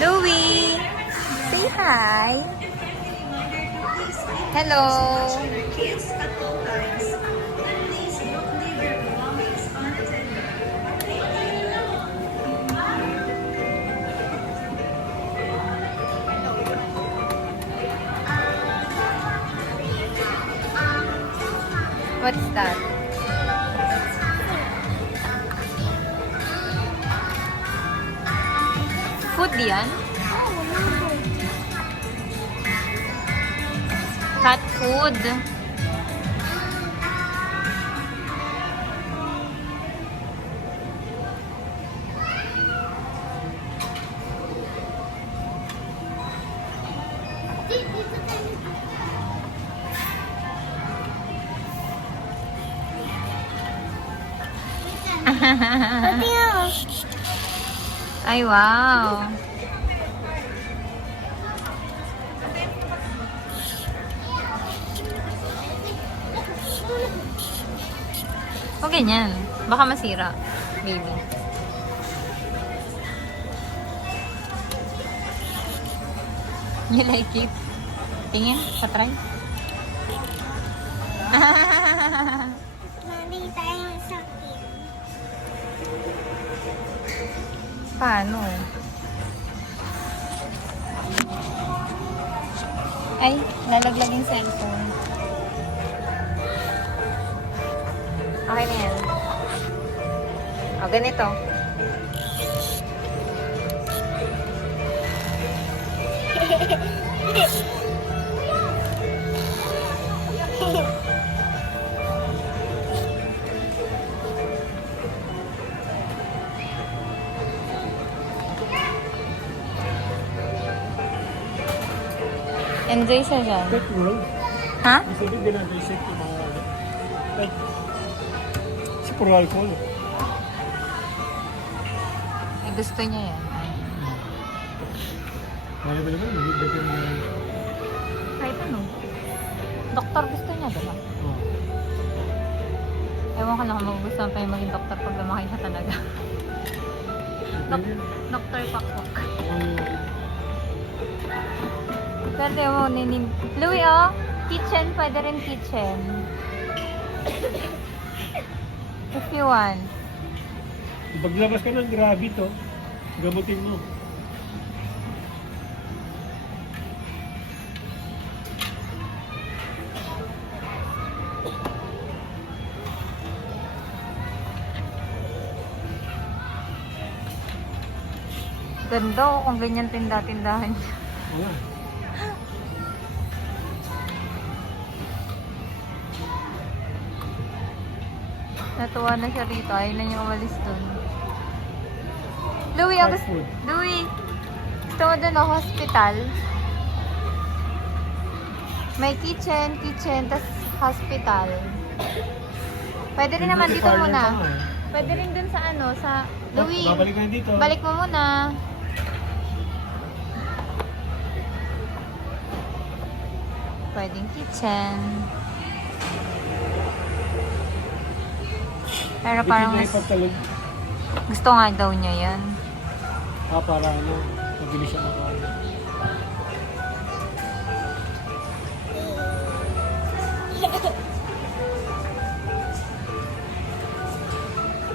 Louie! Say hi! Hello! What's that? Food yan? Cat food. Ay, wow. Huwag ganyan. Baka masira, baby. You like it? Tingin, patry. Mali tayong sakit. Paano? Ay, lalaglag yung cellphone. Okay na yan. O, ganito. Enjoy siya dyan. Pet world. Ha? Kasi hindi ginag-reset yung mga ano. Like, si puro alcohol. Ay, gusto niya yan. Kaya ba naman, hindi ba yung Kahit ano. Doktor gusto niya, diba? oh. Ewan ko lang kung magugustuhan pa yung maging doktor pag lumaki siya talaga. Doktor Pakwak. Pero mo, nining... Louie, oh! Kitchen, pwede rin kitchen. If you want. Paglabas ka ng grabe to, gamutin mo. Ganda, oh, kung ganyan tinda-tindahan niya. Wala. Natuwa na siya rito. Ayaw na niya umalis dun. Louie, Fast food. Louie, gusto mo dun o hospital? May kitchen, tas hospital. Pwede rin naman dito muna. Pwede rin dun sa ano, sa... Louie, Babalik na dito. balik mo muna. Pwedeng kitchen. Pero parang Bitin na mas... ipagtalog. Gusto nga daw niya yan. Para ano, mabilis siya makain.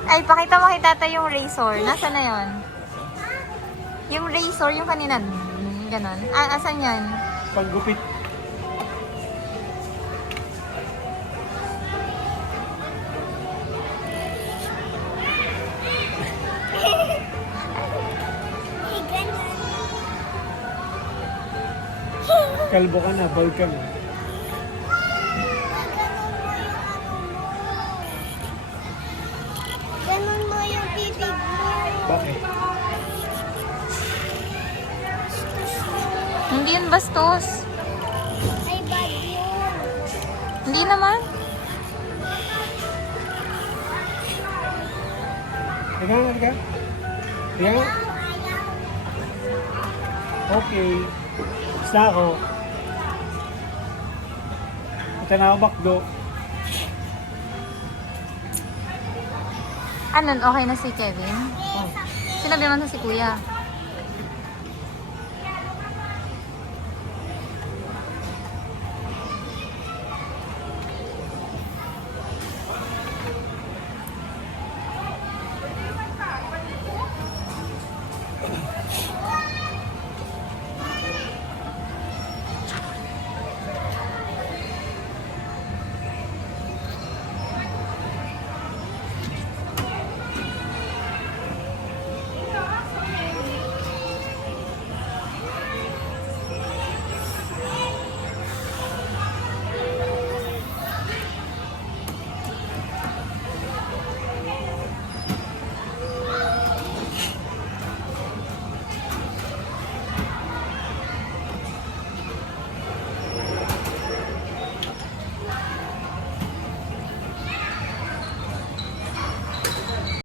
Ay, pakita mo kay tata yung razor. Nasaan na yon? Yung razor, yung kanina. Ganon. Ah, asan yan? Panggupit. Kalbo ka na, bald ka na. Ganun mo yung bibig mo. Bakit? Hindi yun bastos. Ay, bad yun. Hindi naman. Higa nga, higa. Higa nga. Okay. Basta ako. Ito na ako bakdo. Anon, okay na si Kevin? Oh. Sinabi mo na si Kuya.